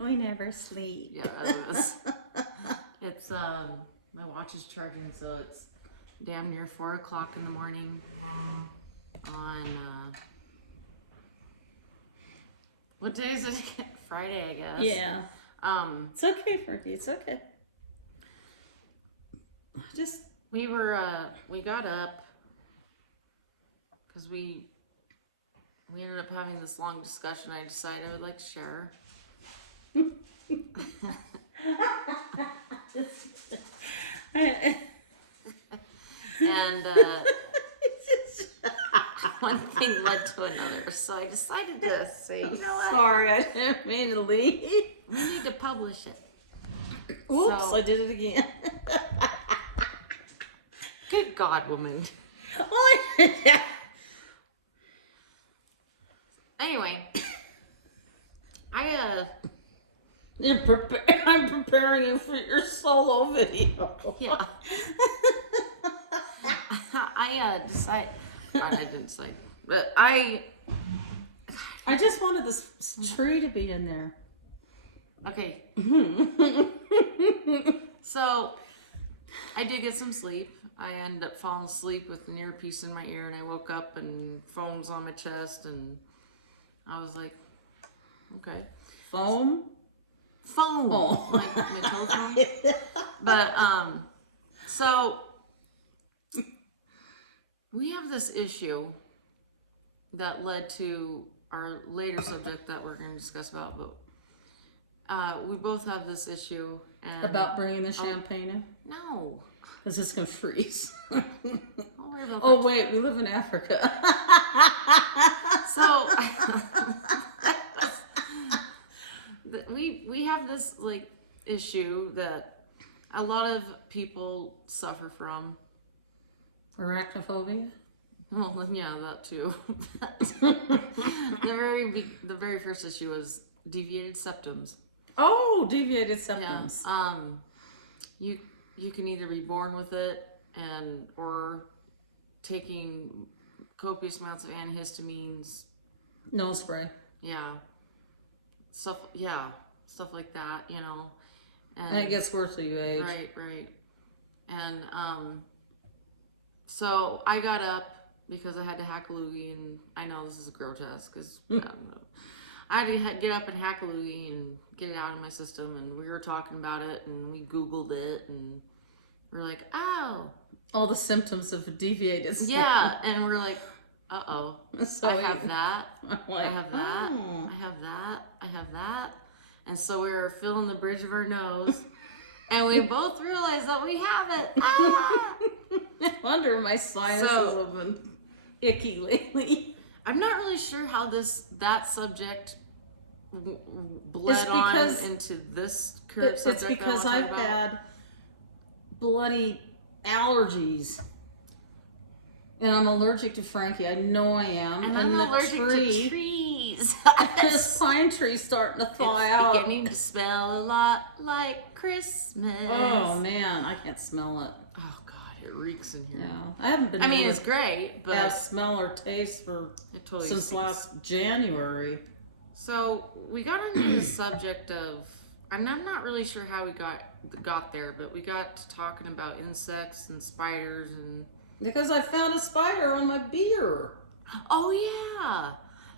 We never sleep. Yeah, it is. It's my watch is charging, so it's damn near 4 o'clock in the morning on what day is it? Friday, I guess. Yeah. It's okay, Frankie. It's okay. Just we got up because we ended up having this long discussion. I decided I would like to share. And one thing led to another, so I decided to say, you know what? Sorry, I didn't mean to leave. We need to publish it. Oops, So- I did it again. Good God, woman. Anyway, I'm preparing you for your solo video. yeah. I decided. I didn't decide, but I just wanted this tree to be in there. okay. So I did get some sleep. I ended up falling asleep with an earpiece in my ear, and I woke up and phone's on my chest, and I was like, okay. Foam? Phone. Oh. My telephone. But so we have this issue that led to our later subject that we're going to discuss about, but we both have this issue. And About bringing the champagne in? no. Because it's going to freeze. Don't worry about Oh, that. wait, we live in Africa. So we have this like issue that a lot of people suffer from. Arachnophobia? Well, yeah, that too. The very first issue was deviated septums. Oh, deviated Yeah. septums. You can either be born with it or taking copious amounts of antihistamines. Nose spray. Yeah. Stuff like that, you know. And it gets worse as you age. Right. And so I got up because I had to hack a loogie, and I know this is grotesque because I don't know. I had to get up and hack a loogie and get it out of my system, and we were talking about it, and we Googled it, and we're like, oh. All the symptoms of a deviated septum. Yeah, and we're like, uh-oh. So I have that. I'm like, I have that. oh. I have that. I have that. And so we were feeling the bridge of our nose, and we both realized that we have it. Ah! No wonder my sinuses So- have been icky lately. I'm not really sure how that subject bled It's on because- into this current It's subject. because I I've wanna talk about. had bloody allergies. And I'm allergic to Frankie. I know I am. And I'm the allergic tree, to trees. This pine tree's starting to thaw out. It's beginning to smell a lot like Christmas. Oh man, I can't smell it. Oh God, it reeks in here. Yeah, I haven't been. I mean, able it's to great, but have smell or taste for it totally since stinks. last January. So we got into the subject of, and I'm not really sure how we got there, but we got to talking about insects and spiders and. Because I found a spider on my beer. Oh yeah,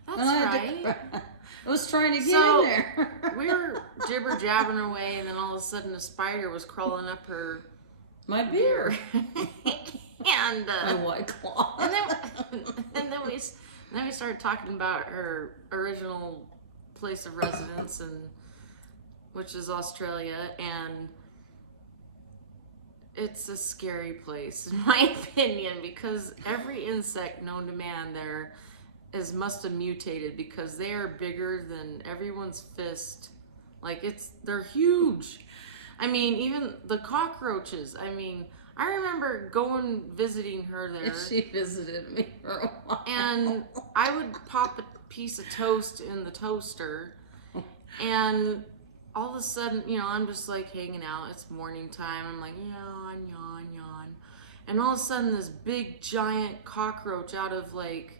that's And I had right. to, I was trying to get So, in there. We were jibber jabbing away, and then all of a sudden a spider was crawling up her My beer. and My White Claw. and then we started talking about her original place of residence, which is Australia, and it's a scary place in my opinion, because every insect known to man there must have mutated, because they are bigger than everyone's fist. Like they're huge. I mean, even the cockroaches. I mean, I remember visiting her there. She visited me for a while. And I would pop a piece of toast in the toaster, and all of a sudden, you know, I'm just like hanging out. It's morning time. I'm like, yawn, yawn, yawn. And all of a sudden, this big giant cockroach out of like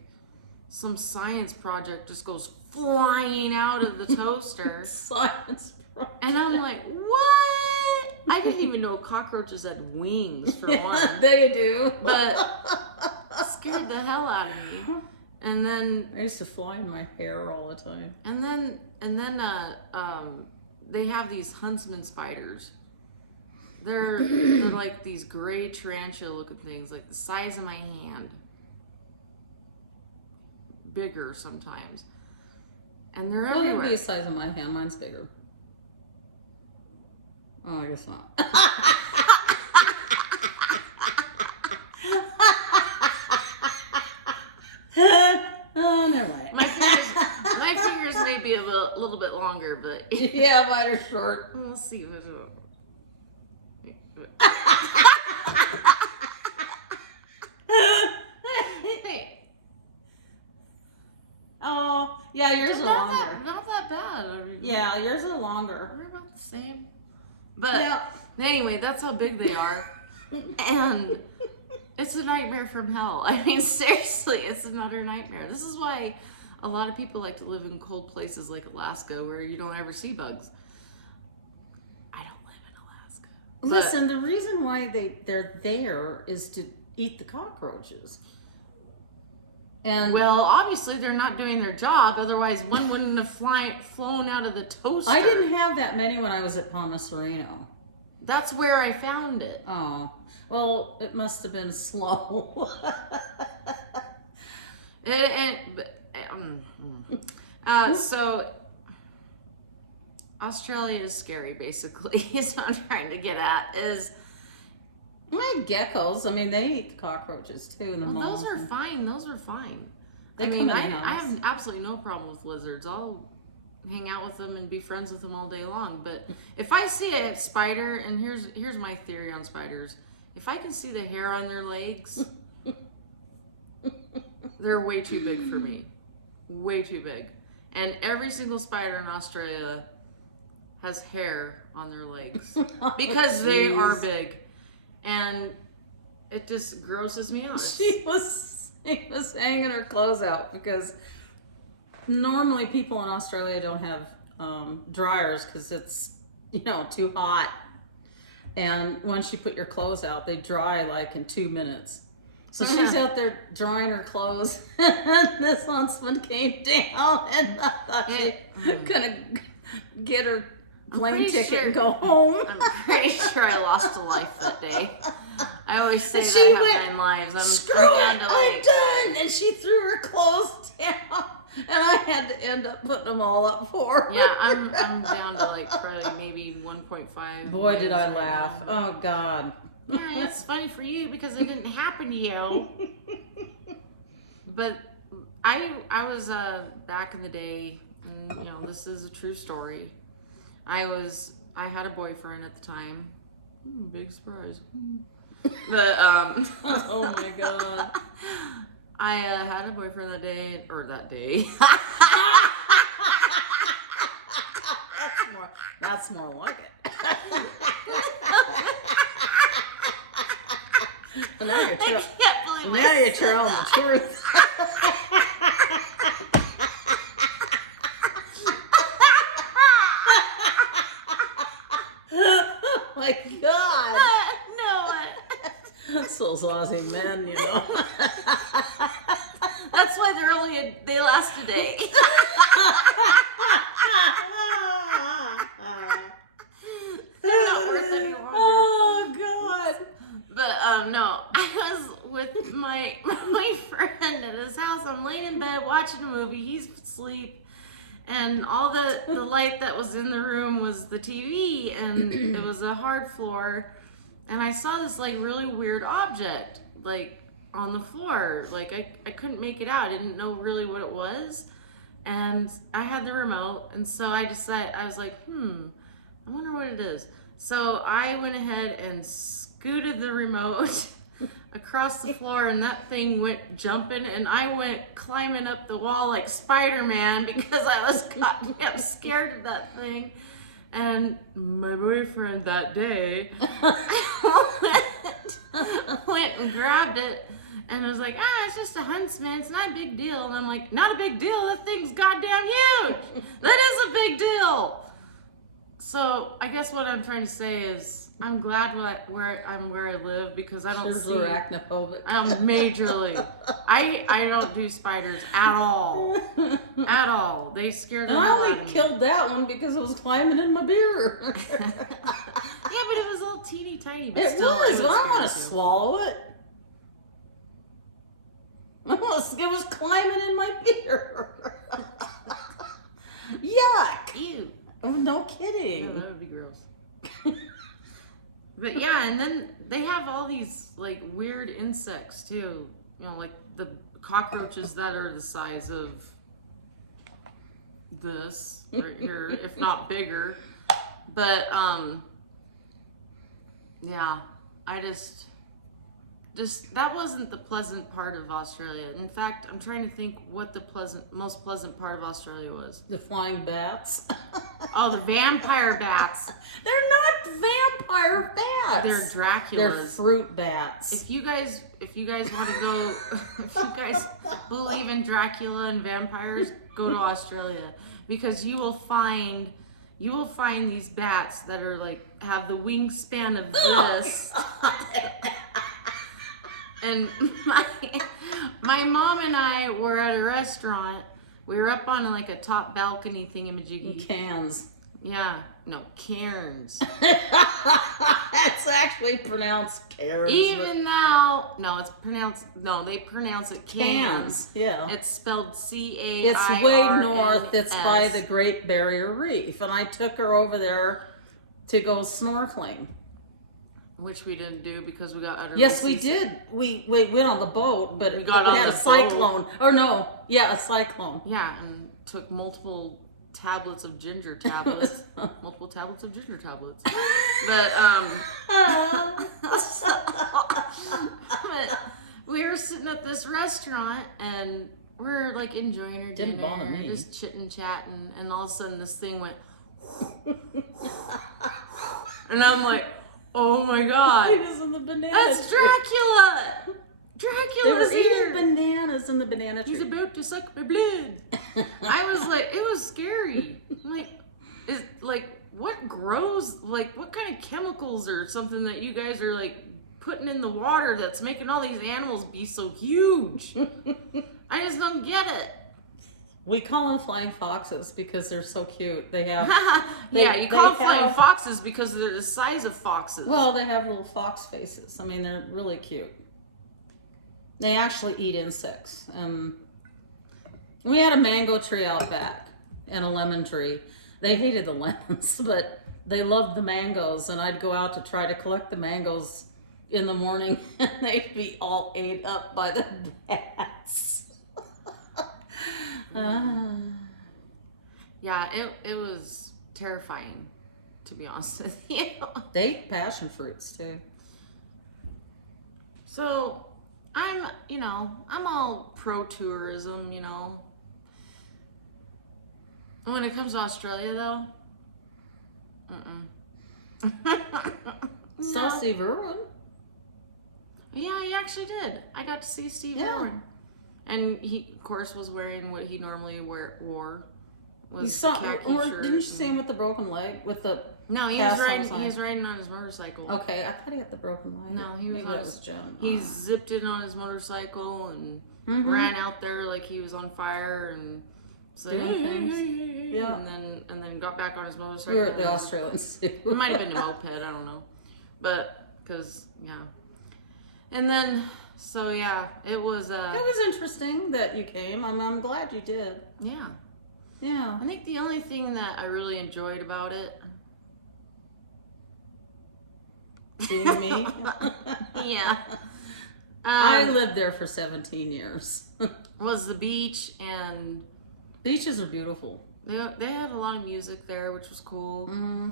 some science project just goes flying out of the toaster. Science project. And I'm like, what? I didn't even know cockroaches had wings, for one. They do. But it scared the hell out of me. And then I used to fly in my hair all the time. And then they have these huntsman spiders. They're like these gray tarantula looking things, like the size of my hand. Bigger sometimes. And they're Well, it'd everywhere. be the size of my hand. Mine's bigger. Oh, I guess not. Oh, never mind. My fingers may be a little bit longer, but Yeah, mine are short. we'll see. Hey, Oh, yeah, yours are not longer. not that bad. I mean, Yeah, yours are longer. we're about the same. But Yeah. anyway, that's how big they are. And it's a nightmare from hell. I mean, seriously, it's another nightmare. This is why a lot of people like to live in cold places like Alaska where you don't ever see bugs. I don't live in Alaska. But- Listen, the reason why they're there is to eat the cockroaches. And Well, obviously they're not doing their job. Otherwise, one wouldn't have flown out of the toaster. I didn't have that many when I was at Palma Sereno. That's where I found it. Oh, well, it must have been slow. So Australia is scary, basically. Is what I'm trying to get at. Is My geckos, I mean, they eat the cockroaches too in the well, malls. those are fine. Those are fine. They I come mean, in I the house. have absolutely no problem with lizards. I'll hang out with them and be friends with them all day long. But if I see a spider, and here's my theory on spiders: if I can see the hair on their legs, they're way too big for me. Way too big. And every single spider in Australia has hair on their legs because they are big, and it just grosses me out. She was hanging her clothes out because normally people in Australia don't have dryers because it's too hot. And once you put your clothes out, they dry like in 2 minutes. So she's out there drying her clothes, and this huntsman came down, and I thought she gonna get her plane pretty ticket sure- and go home. I'm pretty sure I lost a life that day. I always say And that she I have went, 9 lives. I'm Screw down it, to I'm like done. And she threw her clothes down, and I had to end up putting them all up for her. yeah, I'm down to like probably maybe 1.5. Boy, did I lives right laugh. now. Oh, God. Yeah, it's funny for you because it didn't happen to you. But I was back in the day, and this is a true story. I had a boyfriend at the time. Big surprise. But Oh, my God. I had a boyfriend that day. That's more like it. Now you're I telling can't believe now I you're said telling that. the truth. Oh, my God. No. Those Aussie men, That's why they last a day. They're not worth any longer. Oh, God. But no, I was with my friend at his house. I'm laying in bed watching a movie. He's asleep, and all the light that was in the room was the TV, and it was a hard floor. And I saw this like really weird object like on the floor. Like I couldn't make it out. I didn't know really what it was. And I had the remote, and so I decided, I was like, I wonder what it is. So I went ahead and scooted the remote across the floor, and that thing went jumping, and I went climbing up the wall like Spider-Man because I was goddamn scared of that thing. And my boyfriend that day went went and grabbed it and was like, it's just a huntsman. It's not a big deal. And I'm like, not a big deal. That thing's goddamn huge. That is a big deal. So I guess what I'm trying to say is I'm glad where I live because I don't see. Arachnophobic. I'm majorly. I don't do spiders at all. At all. They scare the And I hell out only of me. killed that one because it was climbing in my beer. Yeah, but it was all teeny tiny. But It still, was, but I don't want to scary too. swallow it. It was climbing in my beer. Yuck. Ew. Oh, no Yeah, kidding. that would be gross. But yeah, and then they have all these like weird insects too. You know, like the cockroaches that are the size of this right here, if not bigger. But yeah, I just that wasn't the pleasant part of Australia. In fact, I'm trying to think what the most pleasant part of Australia was. The flying bats. Oh, the vampire bats. They're not vampire bats. They're Draculas. They're fruit bats. If you guys want to go, if you guys believe in Dracula and vampires, go to Australia because you will find these bats that are like have the wingspan of this. And my mom and I were at a restaurant. We were up on like a top balcony thingamajiggy. Cans. Yeah, no, cairns. It's actually pronounced Cairns. Even though they pronounce it cans. Cans. Yeah. It's spelled C-A-I-R-N-S. It's way north. It's by the Great Barrier Reef, and I took her over there to go snorkeling. Which we didn't do because we got utterly Yes, we seasick. did. We went on the boat, but We we got on had the a cyclone. Or no, yeah, a cyclone. Yeah, and took multiple tablets of ginger tablets. Multiple tablets of ginger tablets. But but we were sitting at this restaurant and we're like enjoying our Didn't bother dinner, me. just chitting chatting, and all of a sudden this thing went and I'm like, oh my god, He was in the banana that's tree. Dracula! They Dracula's were eating here! bananas in the banana tree. He's about to suck my blood. I was like, it was scary. I'm like, is like what grows? Like what kind of chemicals or something that you guys are like putting in the water that's making all these animals be so huge? I just don't get it. We call them flying foxes because they're so cute. They have Yeah, you call them flying foxes because they're the size of foxes. well, they have little fox faces. I mean, they're really cute. They actually eat insects. We had a mango tree out back and a lemon tree. They hated the lemons, but they loved the mangoes. And I'd go out to try to collect the mangoes in the morning, and they'd be all ate up by the bats. Yeah, it was terrifying, to be honest with you. They eat passion fruits too. So I'm all pro tourism, When it comes to Australia, though, Saw Steve Irwin. Yeah, he actually did. I got to see Steve Yeah. Irwin. And he, of course, was wearing what he normally wore. You Was saw, khaki or shirt. didn't you see him with the broken leg? With the No, he cast was on riding. sign? He was riding on his motorcycle. Okay, I thought he had the broken leg. No, he was Maybe on that his- was Joan. He zipped in on his motorcycle and Mhm. ran out there like he was on fire and said, Doing things. Yeah. and then got back on his motorcycle. We were at the and- Australians too. It might have been a moped, I don't know. But, because, yeah. And then, so yeah, it was, It was interesting that you came. I'm glad you did. yeah. Yeah. I think the only thing that I really enjoyed about it, Seeing me. yeah, I lived there for 17 years. was the beach, and Beaches are beautiful. they had a lot of music there, which was cool. Mm-hmm.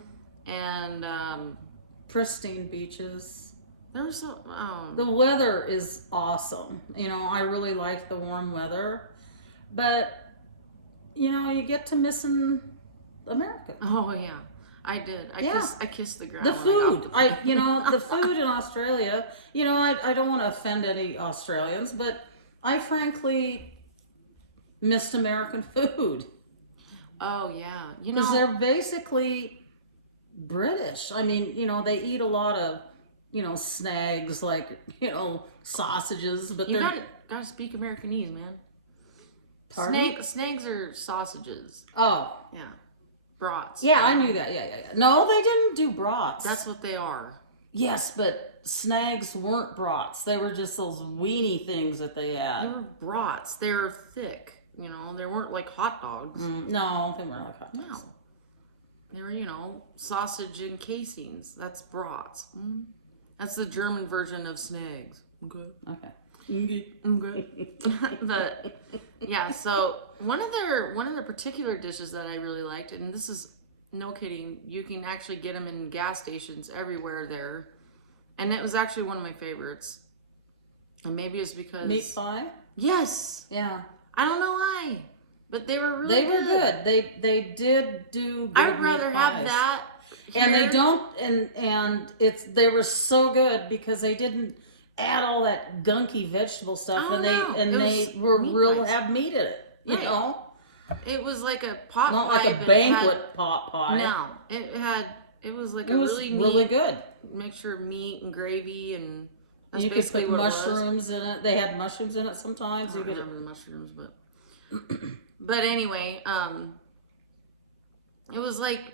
And Pristine beaches. there was some, The weather is awesome. I really like the warm weather. But, you get to missing America. oh yeah, I did. Yeah. I kissed the ground. The when food, I got the food in Australia, I don't want to offend any Australians, but I frankly missed American food Oh yeah, because they're basically British. I mean, they eat a lot of, snags like, sausages, but you they're, gotta speak Americanese, man. pardon? Snags are sausages. Oh, Yeah, brats. yeah, I knew that. Yeah. No, they didn't do brats. That's what they are. Yes, but snags weren't brats. They were just those weenie things that they They had. were brats. They were thick. They weren't like hot dogs. No, they weren't like hot dogs. No. They were, sausage and casings. That's brats. That's the German version of snags. Okay. Okay. Okay. But yeah, so one of their particular dishes that I really liked, and this is no kidding, you can actually get them in gas stations everywhere there, and it was actually one of my favorites. And maybe it's because Meat pie? yes, Yeah. I don't know why, but they were really They were good. They did do good I would rather meat have pies. that. And they here. don't and they were so good because they didn't add all that gunky vegetable stuff Oh, and no. It they was were meat real pies. have meat in it. You Right. know? It was like a pot Not pie, like a but banquet pot pie. No, it was like It a was really really neat good. mixture of meat and gravy, and that's You could basically put what it was. mushrooms in it. They had mushrooms in it sometimes. I You don't could remember the mushrooms, but anyway, it was like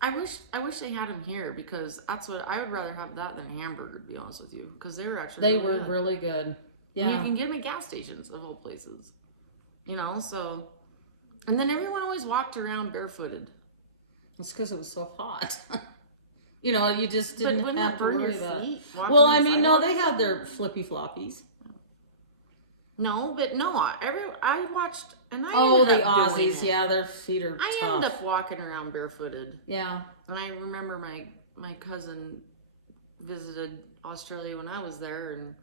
I wish they had them here because that's what I would rather have that than a hamburger, to be honest with you, because they were actually they really were good. really good. And Yeah. you can get them at gas stations of all places, so. And then everyone always walked around barefooted. It's because it was so hot. You just But didn't wouldn't have that to burn your worry about it. feet? walking Well, on I the mean, no, sidewalk? they had their flippy floppies. No, but no, I watched, and I Oh, ended the up doing Aussies, it. yeah, their feet are I tough. ended up walking around barefooted. Yeah. And I remember my cousin visited Australia when I was there, and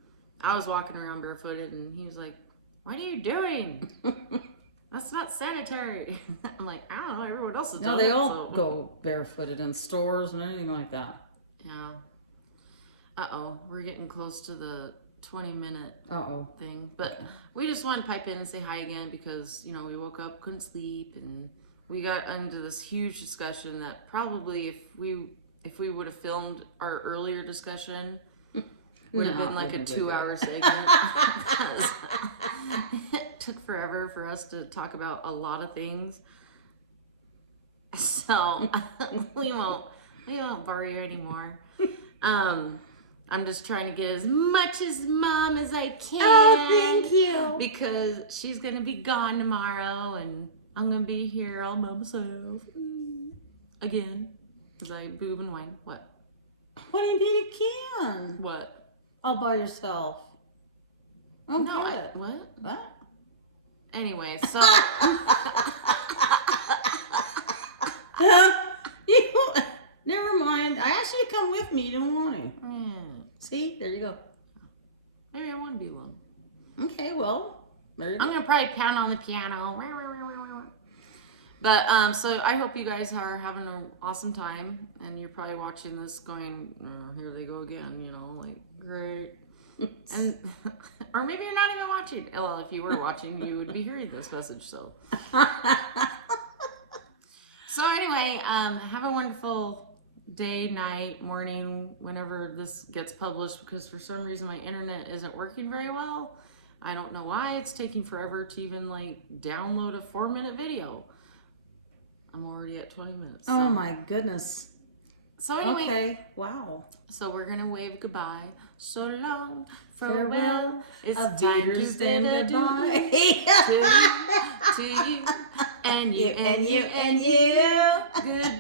I was walking around barefooted, and he was like, "What are you doing? That's not sanitary." I'm like, "I don't know. Everyone else is doing No, they it, all so." go barefooted in stores and anything like that. Yeah. We're getting close to the 20-minute Uh-oh. thing, but we just wanted to pipe in and say hi again because we woke up, couldn't sleep, and we got into this huge discussion that probably if we would have filmed our earlier discussion would have No, been like a wouldn't have 2-hour segment because it took forever for us to talk about a lot of things, so we won't bore you anymore. I'm just trying to get as much as Mom as I can. Oh, thank you. Because she's gonna be gone tomorrow, and I'm gonna be here all by myself again. Cause I boob and whine. What? What do you mean you can? What? All by yourself. Oh, No, what? What? Anyway, so Never mind. I asked you to come with me. You didn't want to. yeah, See? There you go. maybe I want to be alone. Okay, well, there you I'm go. gonna probably pound on the piano. But so I hope you guys are having an awesome time, and you're probably watching this going, oh, here they go again, like great. And or maybe you're not even watching. Well, if you were watching, you would be hearing this message. So anyway, have a wonderful day, night, morning, whenever this gets published. Because for some reason my internet isn't working very well. I don't know why it's taking forever to even download a 4-minute video. I'm already at 20 minutes. Oh my goodness. So anyway, Okay. Wow. so we're gonna wave goodbye. So long, Farewell. farewell. It's Auf time to Wiedersehen, bid adieu goodbye. to you, and you, and you, and you. you. Good.